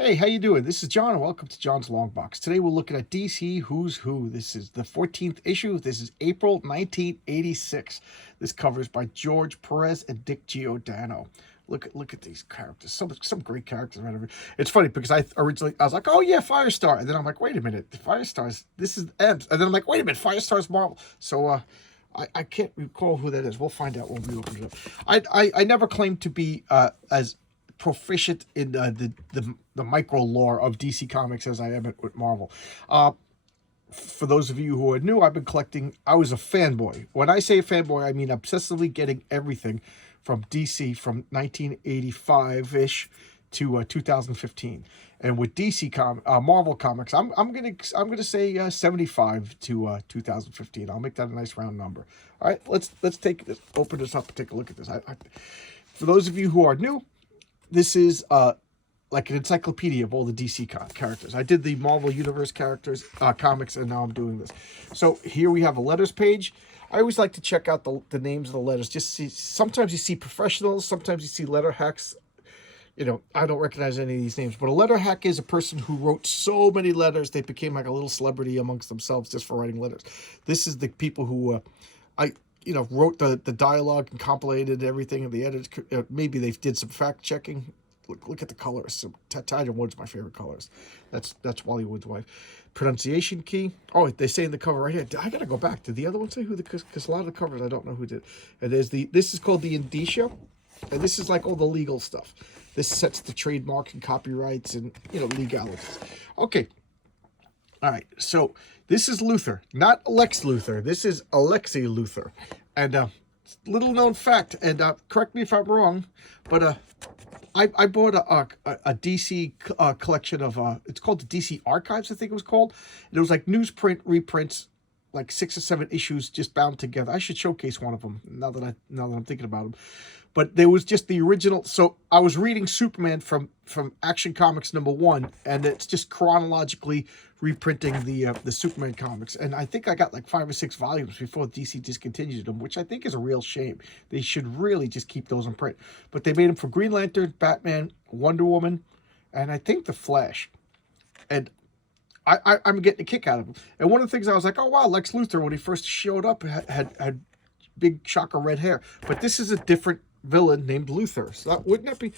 Hey, how you doing? This is John, and welcome to John's Long Box. Today we're looking at DC Who's Who. This is the 14th issue. This is April 1986. This cover is by George Perez and Dick Giordano. Look at these characters. Some great characters. It's funny because I was like, oh yeah, Firestar, and then I'm like, wait a minute, Firestar's this is Ebbs, and then I'm like, wait a minute, Firestar's Marvel. So I can't recall who that is. We'll find out when we open it up. I never claimed to be as proficient in the micro lore of DC Comics as I am with Marvel. For those of you who are new, I've been collecting. I was a fanboy. When I say a fanboy, I mean obsessively getting everything from DC from 1985-ish to 2015. And with Marvel Comics, I'm gonna say 75 to 2015. I'll make that a nice round number. All right, let's open this up and take a look at this. For those of you who are new, this is like an encyclopedia of all the DC characters. I did the Marvel Universe comics, and now I'm doing this. So here we have a letters page. I always like to check out the names of the letters. Just see, sometimes you see professionals, sometimes you see letter hacks. You know, I don't recognize any of these names, but a letter hack is a person who wrote so many letters they became like a little celebrity amongst themselves just for writing letters. This is the people who wrote the dialogue and compilated everything, and the editors, maybe they did some fact checking. Look at the colors. So Tiger Wood's my favorite colors. That's Wally Wood's wife. Pronunciation key. Oh, they say in the cover right here. I gotta go back. Did the other one say who? Because a lot of the covers I don't know who did. And this is called the indicia, and this is like all the legal stuff. This sets the trademark and copyrights and legalities. Okay. All right, so this is Luthor, not Lex Luthor. This is Alexei Luthor. And little known fact, and correct me if I'm wrong, but I bought a DC collection of, it's called the DC Archives, I think it was called. And it was like newsprint reprints, like 6 or 7 issues just bound together. I should showcase one of them now that I'm thinking about them. But there was just the original. So I was reading Superman from Action Comics #1, and it's just chronologically reprinting the Superman comics. And I think I got like 5 or 6 volumes before DC discontinued them, which I think is a real shame. They should really just keep those in print. But they made them for Green Lantern, Batman, Wonder Woman, and I think the Flash. And I'm getting a kick out of them. And one of the things I was like, oh wow, Lex Luthor when he first showed up had big shocker red hair. But this is a different villain named Luthor. So wouldn't that be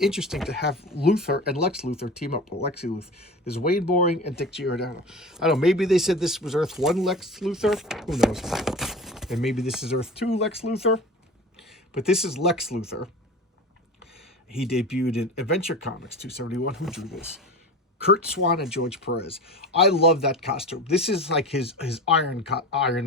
interesting to have Luthor and Lex Luthor team up with Lexi Luthor? There's Wayne Boring and Dick Giordano. I don't know, maybe they said this was Earth 1 Lex Luthor. Who knows? And maybe this is Earth 2 Lex Luthor. But this is Lex Luthor. He debuted in Adventure Comics 271. Who drew this? Kurt Swan and George Perez. I love that costume. This is like his Iron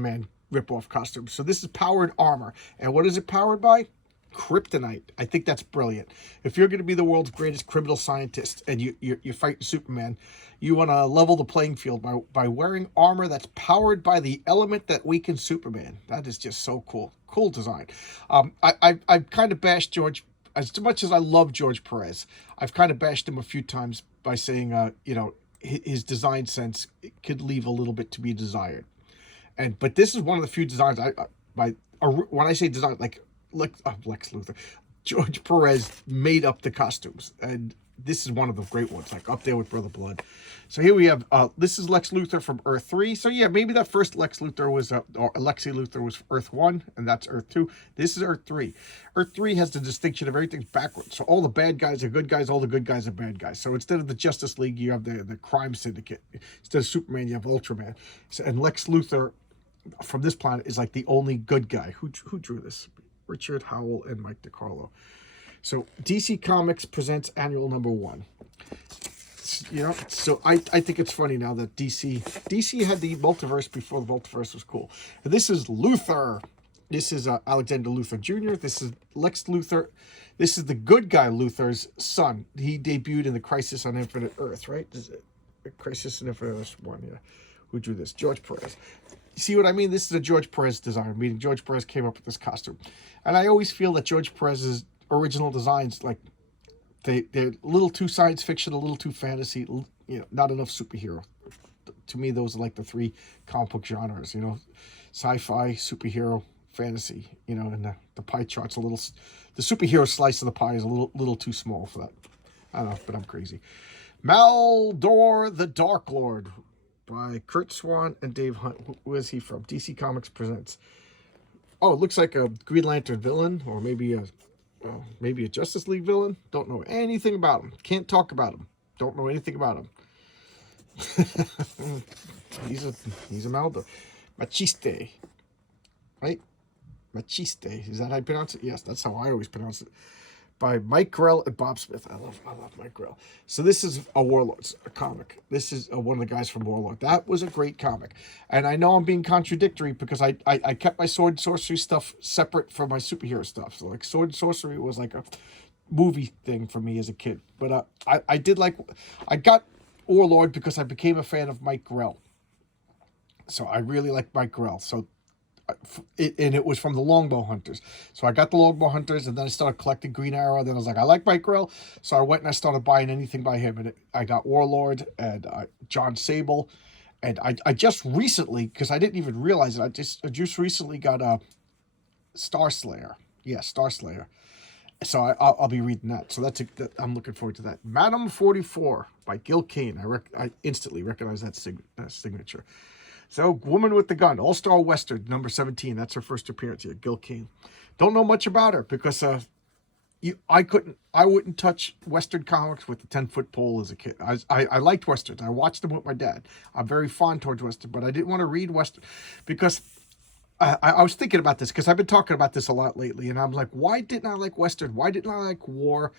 Man ripoff costume. So this is powered armor. And what is it powered by? Kryptonite. I think that's brilliant. If you're going to be the world's greatest criminal scientist and you're fighting Superman, you want to level the playing field by wearing armor that's powered by the element that weakens Superman. That is just so cool. Cool design. I've kind of bashed George, as much as I love George Perez, I've kind of bashed him a few times by saying, his design sense could leave a little bit to be desired. But this is one of the few designs when I say design, like Lex Luthor, George Perez made up the costumes, and this is one of the great ones, like up there with Brother Blood. So here we have this is Lex Luthor from Earth 3. So yeah, maybe that first Lex Luthor was or Alexei Luthor was Earth 1, and that's Earth 2. This is Earth 3. Earth 3 has the distinction of everything's backwards. So all the bad guys are good guys, all the good guys are bad guys. So instead of the Justice League, you have the crime syndicate. Instead of Superman, you have Ultraman. And Lex Luthor from this planet is like the only good guy. Who drew this? Richard Howell and Mike DiCarlo. So DC Comics presents annual #1. So I think it's funny now that DC had the multiverse before the multiverse was cool. And this is Luthor. This is Alexander Luthor Jr. This is Lex Luthor. This is the good guy Luthor's son. He debuted in the Crisis on Infinite Earth, right? This is Crisis on Infinite Earth 1, yeah. Who drew this? George Perez. You see what I mean? This is a George Perez design, meaning George Perez came up with this costume. And I always feel that George Perez's original designs, like, they're a little too science fiction, a little too fantasy, not enough superhero. To me, those are like the 3 comic book genres, sci-fi, superhero, fantasy, and the pie chart's the superhero slice of the pie is a little too small for that. I don't know, but I'm crazy. Maldor the Dark Lord by Kurt Swan and Dave Hunt. Who is he from? DC Comics presents. Oh, it looks like a Green Lantern villain, or maybe a Justice League villain. Don't know anything about him. Can't talk about him. Don't know anything about him. he's a Maldor. Machiste, right? Machiste. Is that how you pronounce it? Yes, that's how I always pronounce it. By Mike Grell and Bob Smith. I love Mike Grell. So this is a Warlords comic. This is one of the guys from Warlord. That was a great comic. And I know I'm being contradictory because I kept my sword and sorcery stuff separate from my superhero stuff. So like sword and sorcery was like a movie thing for me as a kid. But I got Warlord because I became a fan of Mike Grell. So I really like Mike Grell. So it was from the Longbow Hunters. So I got the Longbow Hunters, and then I started collecting Green Arrow. Then I was like, I like Mike Grell. So I went and I started buying anything by him. And I got Warlord and John Sable. And I just recently, because I didn't even realize it, I just recently got Star Slayer. Yeah, Star Slayer. So I'll be reading that. So I'm looking forward to that. Madam 44 by Gil Kane. I instantly recognize that signature. So, Woman with the Gun, All-Star Western, number 17. That's her first appearance here, Gil Kane. Don't know much about her because I wouldn't touch Western comics with a 10-foot pole as a kid. I liked Westerns. I watched them with my dad. I'm very fond towards Western, but I didn't want to read Western because I was thinking about this because I've been talking about this a lot lately, and I'm like, why didn't I like Western? Why didn't I like war?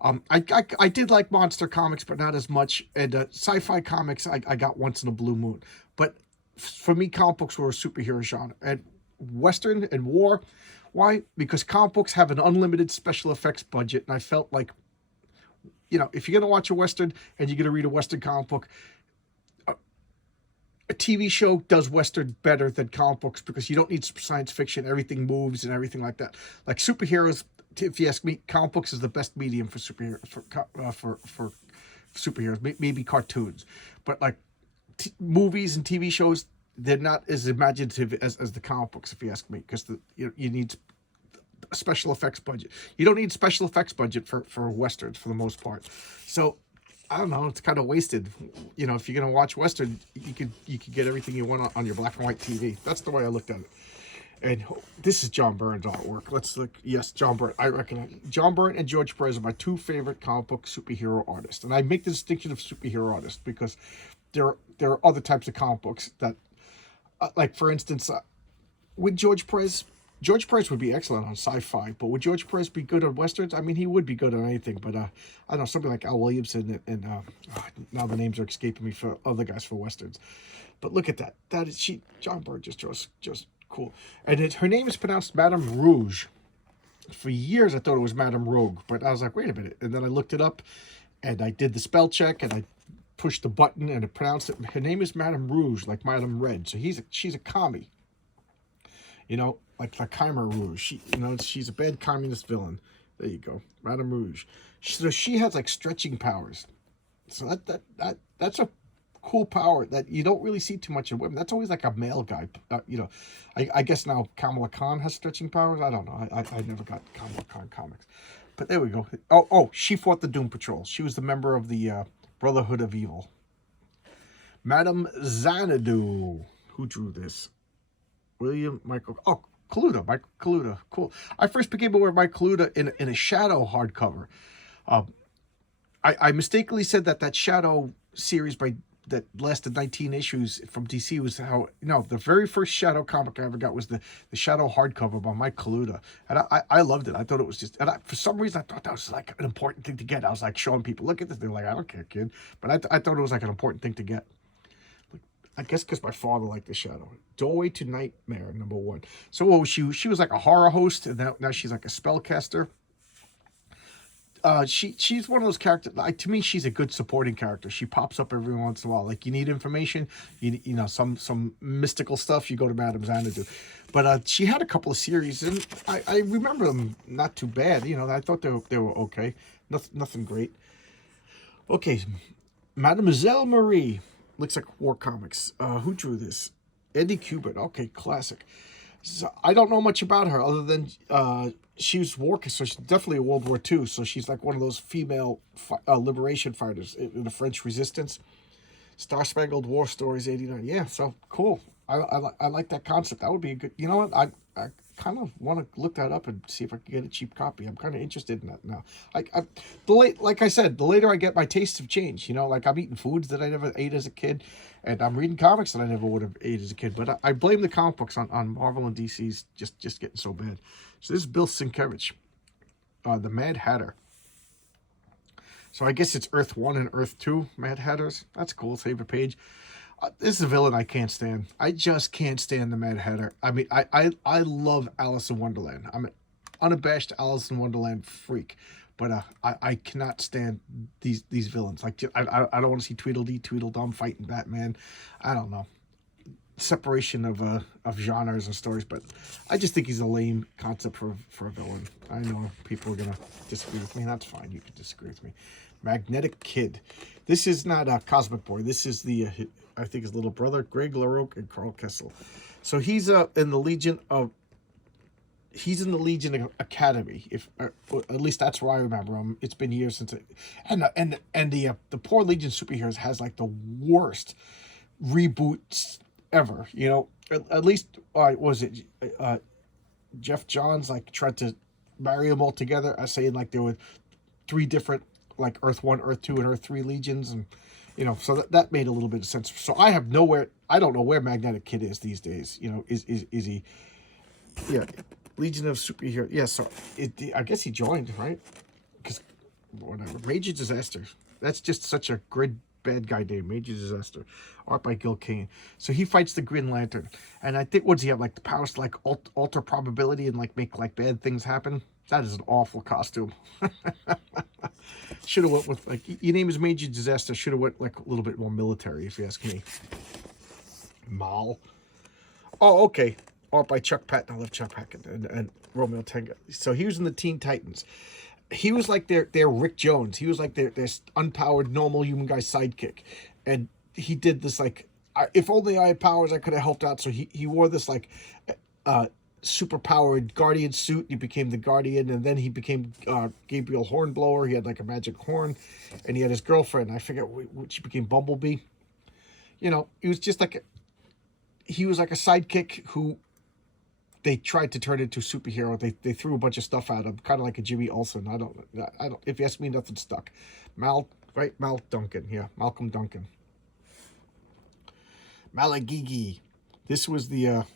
I did like monster comics, but not as much. And sci-fi comics, I got once in a blue moon. But for me, comic books were a superhero genre. And Western and war, why? Because comic books have an unlimited special effects budget. And I felt like, if you're going to watch a Western and you're going to read a Western comic book, a TV show does Western better than comic books because you don't need science fiction. Everything moves and everything like that. Like superheroes, if you ask me, comic books is the best medium for superheroes. Maybe cartoons, but like movies and TV shows, they're not as imaginative as the comic books, if you ask me, because you need a special effects budget. You don't need special effects budget for Westerns for the most part. So I don't know, it's kind of wasted. If you're gonna watch Western, you could get everything you want on your black and white TV. That's the way I looked at it. And this is John Byrne's artwork. Let's look. Yes, John Byrne. I reckon John Byrne and George Perez are my two favorite comic book superhero artists. And I make the distinction of superhero artists because there are other types of comic books that, like for instance, with George Perez would be excellent on sci-fi, but would George Perez be good on Westerns? I mean, he would be good on anything, but I don't know, something like Al Williamson and now the names are escaping me for other guys for Westerns. But look at that. John Byrne just draws just cool. And her name is pronounced Madame Rouge. For years I thought it was Madame Rogue, but I was like, wait a minute. And then I looked it up and I did the spell check and I pushed the button and it pronounced it. Her name is Madame Rouge, like Madame Red. So she's a commie. Like Khmer Rouge. She's a bad communist villain. There you go. Madame Rouge. So she has like stretching powers. So that's a cool power that you don't really see too much in women. That's always like a male guy. I guess now Kamala Khan has stretching powers. I don't know. I never got Kamala Khan comics. But there we go. Oh, she fought the Doom Patrol. She was the member of the Brotherhood of Evil. Madame Xanadu. Who drew this? William Michael. Oh, Kaluta. Michael Kaluta. Cool. I first became aware of Mike Kaluta in a Shadow hardcover. I mistakenly said that Shadow series that lasted 19 issues from DC was the very first Shadow comic I ever got was the Shadow hardcover by Mike Kaluta. And I loved it. I thought it was just, for some reason, I thought that was like an important thing to get. I was like showing people, look at this. They're like, I don't care, kid. But I thought it was like an important thing to get. I guess because my father liked the Shadow. Doorway to Nightmare, number 1. So she was like a horror host, and now she's like a spellcaster. She's one of those characters. To me, she's a good supporting character. She pops up every once in a while. Like you need information, some mystical stuff. You go to Madame Xanadu, but she had a couple of series, and I remember them not too bad. I thought they were okay. Nothing great. Okay, Mademoiselle Marie looks like War Comics. Who drew this? Eddie Kubert. Okay, classic. So I don't know much about her other than she was war, so she's definitely a World War II. So she's like one of those female liberation fighters in the French Resistance. Star Spangled War Stories '89. Yeah, so cool. I like that concept. That would be a good. You know what? I kind of want to look that up and see if I can get a cheap copy. I'm kind of interested in that now. Like I said, the later I get, my tastes have changed. You know, like I'm eating foods that I never ate as a kid, and I'm reading comics that I never would have ate as a kid. But I blame the comic books on Marvel and DC's just getting so bad. So this is Bill Sienkiewicz, the Mad Hatter. So I guess it's Earth 1 and Earth 2 Mad Hatters. That's cool. Save a page. This is a villain I can't stand. I just can't stand the Mad Hatter. I mean, I love Alice in Wonderland. I'm an unabashed Alice in Wonderland freak. But I cannot stand these villains. Like, I don't want to see Tweedledee, Tweedledum fighting Batman. I don't know. Separation of genres and stories, but I just think he's a lame concept for a villain. I know people are gonna disagree with me. That's fine. You can disagree with me. Magnetic Kid. This is not a Cosmic Boy. This is the I think his little brother, Greg LaRocque and Carl Kessel. So he's in the Legion of. He's in the Legion Academy. If at least that's where I remember him. It's been years since it, and the poor Legion superheroes has like the worst reboots ever. You know, at least was it Jeff Johns like tried to marry them all together, saying like there were 3 different like Earth 1, Earth 2, and Earth 3 legions, and you know, so that made a little bit of sense. So I don't know where Magnetic Kid is these days. You know, is he? Yeah, Legion of Superheroes. Yeah, so I guess he joined, right? Because whatever. Major Disaster. That's just such a great bad guy name. Major Disaster. Art by Gil Kane. So he fights the Green Lantern, and I think what does he have, like the powers to like alter probability and like make like bad things happen? That is an awful costume. Should have went with like your name is Major Disaster. Should have went like a little bit more military, if you ask me. Mal. Oh, okay. Art by Chuck Patton. I love Chuck Patton and Romeo Tenga. So he was in the Teen Titans. He was like their Rick Jones. He was like their unpowered normal human guy sidekick, and he did this like if only I had powers I could have helped out. So he wore this like super powered Guardian suit. He became the Guardian, and then he became Gabriel Hornblower. He had like a magic horn, and he had his girlfriend. I forget what she became, Bumblebee. You know, he was just like he was like a sidekick who they tried to turn into a superhero. They threw a bunch of stuff at him, kind of like a Jimmy Olsen. I don't. If you ask me, nothing stuck. Mal Duncan. Yeah, Malcolm Duncan. Malagigi. This was the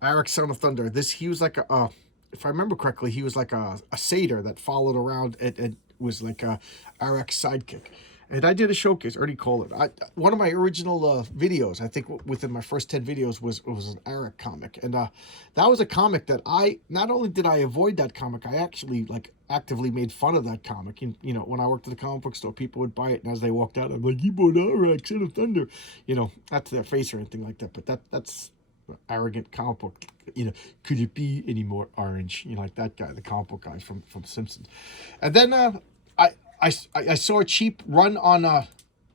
Arak Son of Thunder. He was like a if I remember correctly, he was like a satyr that followed around and was like a Arak's sidekick. And I did a showcase, Ernie Kohler. One of my original videos, I think within my first 10 videos, was an Arak comic. And that was a comic that not only did I avoid that comic, I actually like actively made fun of that comic. And, you know, when I worked at the comic book store, people would buy it. And as they walked out, I'm like, you bought Arak, Son of Thunder. You know, not to their face or anything like that. But that's arrogant comic book. You know, could it be any more orange? You know, like that guy, the comic book guy from Simpsons. And then I saw a cheap run on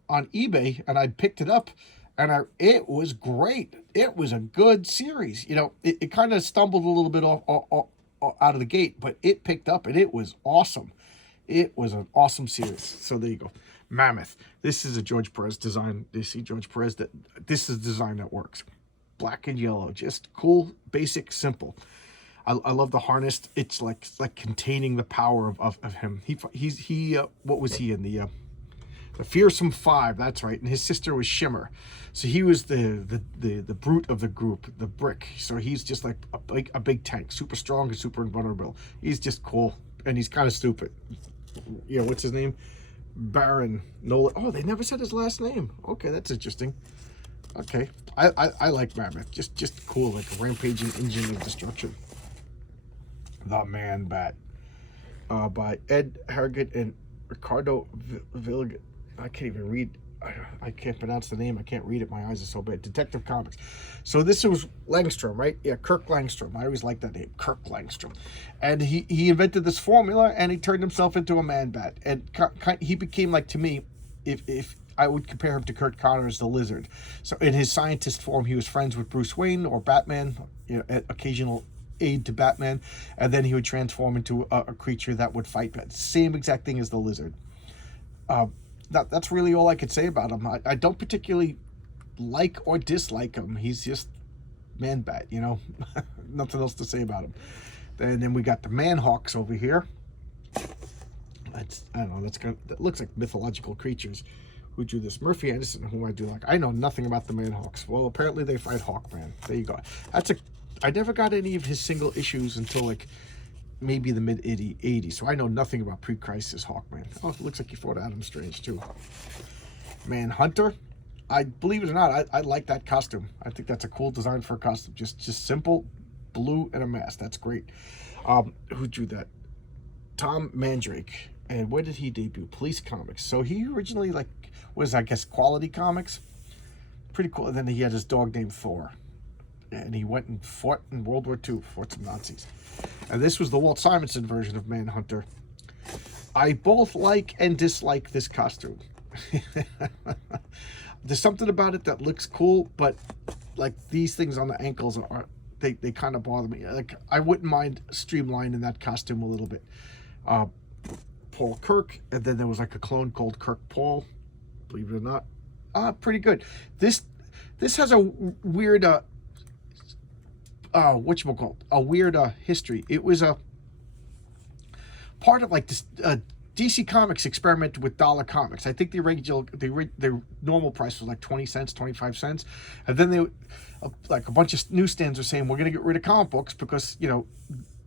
eBay, and I picked it up, and it was great. It was a good series. You know, it kind of stumbled a little bit off out of the gate, but it picked up, and it was awesome. It was an awesome series. So there you go. Mammoth. This is a George Perez design. You see George Perez? This is design that works. Black and yellow, just cool, basic, simple. I love the harness. It's like containing the power of him. He what was he in the Fearsome Five? That's right. And his sister was Shimmer, so he was the brute of the group, the brick. So he's just like a big tank, super strong and super invulnerable. He's just cool, and he's kind of stupid. Yeah, what's his name? Baron Nolan. Oh, they never said his last name. Okay, that's interesting. Okay, I like Mammoth. Just cool, like a rampaging engine of destruction. The Man Bat, by Ed Harrigan and Ricardo Villigan. I can't even read. I can't pronounce the name. I can't read it. My eyes are so bad. Detective Comics. So this was Langstrom, right? Yeah, Kirk Langstrom. I always like that name, Kirk Langstrom. And he invented this formula, and he turned himself into a Man Bat. And he became like, to me, if I would compare him to Kurt Connor as the Lizard. So in his scientist form, he was friends with Bruce Wayne or Batman, occasional aid to Batman, and then he would transform into a creature that would fight Batman. Same exact thing as the Lizard. That's really all I could say about him. I don't particularly like or dislike him. He's just Man-Bat, Nothing else to say about him. And then we got the Man-Hawks over here. I don't know. That looks like mythological creatures. Who drew this? Murphy Anderson, whom I do like. I know nothing about the Man-Hawks. Well, apparently they fight Hawkman. There you go. I never got any of his single issues until like maybe the mid 80s. So I know nothing about pre-crisis Hawkman. Oh, it looks like he fought Adam Strange too. Manhunter. I believe it or not, I like that costume. I think that's a cool design for a costume. Just simple, blue and a mask. That's great. Who drew that? Tom Mandrake. And where did he debut? Police Comics. So he originally was I guess Quality Comics. Pretty cool. And then he had his dog named Thor. And he went and fought in World War II, fought some Nazis. And this was the Walt Simonson version of Manhunter. I both like and dislike this costume. There's something about it that looks cool, but like these things on the ankles they kind of bother me. Like I wouldn't mind streamlining that costume a little bit. Paul Kirk, and then there was like a clone called Kirk Paul, believe it or not. Pretty good. This has a weird a weird history. It was a part of like this DC Comics experimented with dollar comics. I think the normal price was like 20 cents, 25 cents. And then they like a bunch of newsstands were saying, we're going to get rid of comic books because,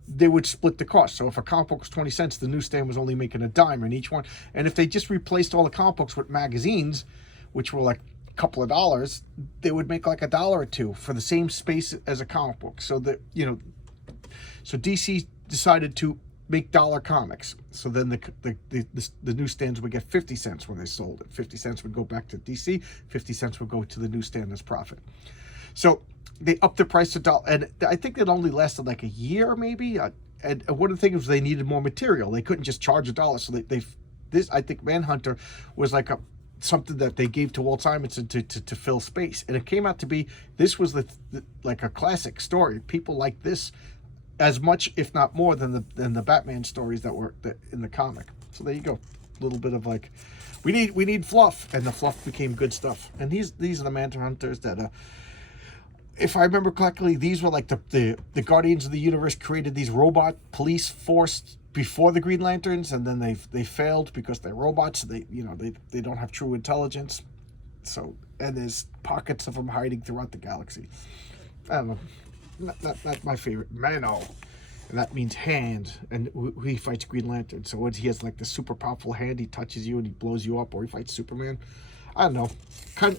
they would split the cost. So if a comic book was 20 cents, the newsstand was only making a dime in each one. And if they just replaced all the comic books with magazines, which were like a couple of dollars, they would make like $1 or $2 for the same space as a comic book. So that, so DC decided to make dollar comics. So then the newsstands would get 50 cents when they sold it. 50 cents would go back to DC, 50 cents would go to the newsstand as profit. So they upped the price to $1, and I think it only lasted like a year maybe. And one of the things was they needed more material. They couldn't just charge $1. So I think Manhunter was like something that they gave to Walt Simonson to fill space. And it came out to be, this was like a classic story. People like this as much, if not more, than the Batman stories that were in the comic. So there you go. A little bit of like, we need fluff, and the fluff became good stuff. And these are the Manhunters that, if I remember correctly, these were like the Guardians of the Universe created these robot police force before the Green Lanterns, and then they failed because they're robots. They don't have true intelligence. So, and there's pockets of them hiding throughout the galaxy. I don't know. Not my favorite. Mano. And that means hand. And he fights Green Lantern. So once he has like the super powerful hand, he touches you and he blows you up, or he fights Superman. I don't know. I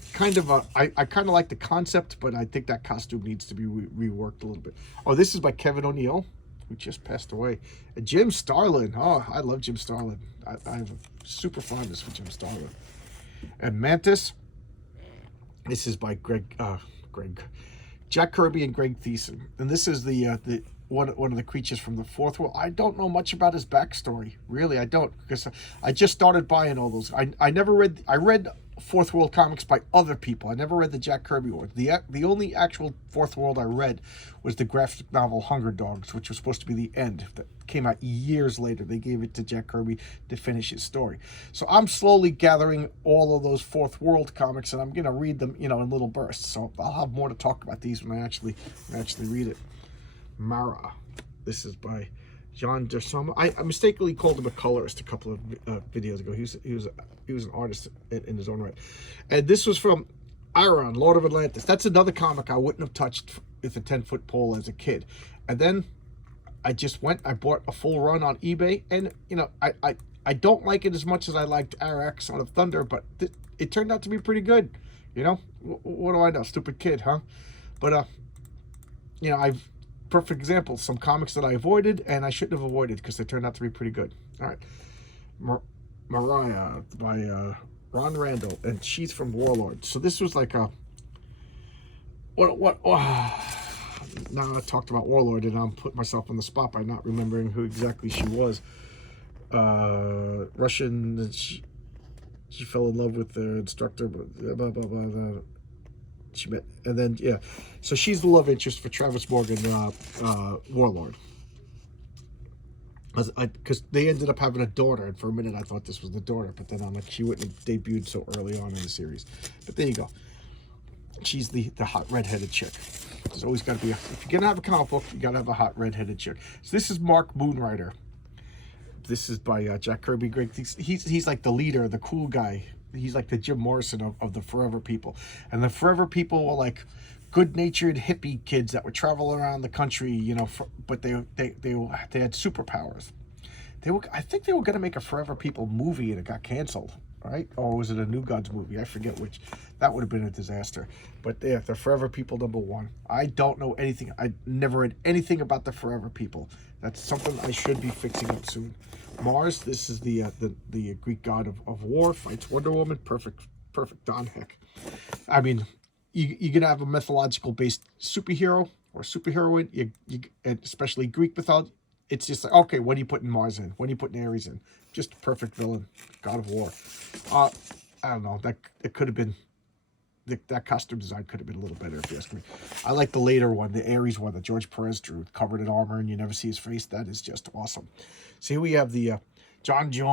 kind of like the concept, but I think that costume needs to be reworked a little bit. Oh, this is by Kevin O'Neill, who just passed away. And Jim Starlin. Oh, I love Jim Starlin. I have a super fondness for Jim Starlin. And Mantis. This is by Jack Kirby and Greg Thiessen. And this is the one of the creatures from the Fourth World. I don't know much about his backstory. Really, I don't, because I just started buying all those. I never read. I read Fourth World comics by other people. I never read the Jack Kirby one. The only actual Fourth World I read was the graphic novel Hunger Dogs, which was supposed to be the end. That came out years later. They gave it to Jack Kirby to finish his story. So I'm slowly gathering all of those Fourth World comics, and I'm going to read them, in little bursts. So I'll have more to talk about these when I actually read it. Mara. This is by John Dersama. I mistakenly called him a colorist a couple of videos ago. He was an artist in his own right. And this was from Iron, Lord of Atlantis. That's another comic I wouldn't have touched with a 10-foot pole as a kid. And then I bought a full run on eBay, and I don't like it as much as I liked Arax, Son of Thunder, but it turned out to be pretty good. What do I know? Stupid kid, huh? But I've perfect example, some comics that I avoided and I shouldn't have avoided because they turned out to be pretty good. All right, Mariah by Ron Randall, and she's from Warlord. So this was like a now I talked about Warlord and I'm putting myself on the spot by not remembering who exactly she was. Russian She fell in love with the instructor, but blah, blah, blah, blah. She met, and then, yeah. So she's the love interest for Travis Morgan, Warlord. Because they ended up having a daughter, and for a minute I thought this was the daughter, but then I'm like, she wouldn't have debuted so early on in the series. But there you go. She's the hot redheaded chick. There's always got to be if you're gonna have a comic book, you gotta have a hot redheaded chick. So this is Mark Moonrider. This is by Jack Kirby. Greg. He's like the leader, the cool guy. He's like the Jim Morrison of the Forever People, and the Forever People were like good-natured hippie kids that would travel around the country, you know, but they had superpowers. I think they were going to make a Forever People movie, and it got canceled, right? Or was it a New Gods movie? I forget which. That would have been a disaster. But yeah, the Forever People #1. I don't know anything. I never read anything about the Forever People. That's something I should be fixing up soon. Mars. This is the Greek god of war. Fights Wonder Woman. Perfect Don Heck. I mean, you're gonna have a mythological based superhero or superheroine. And especially Greek mythology. It's just like, okay, what are you putting Mars in? What are you putting Ares in? Just a perfect villain, god of war. I don't know. It could have been. That costume design could have been a little better if you ask me. I like the later one, the Ares one that George Perez drew, covered in armor and you never see his face. That is just awesome. So here we have the John Jones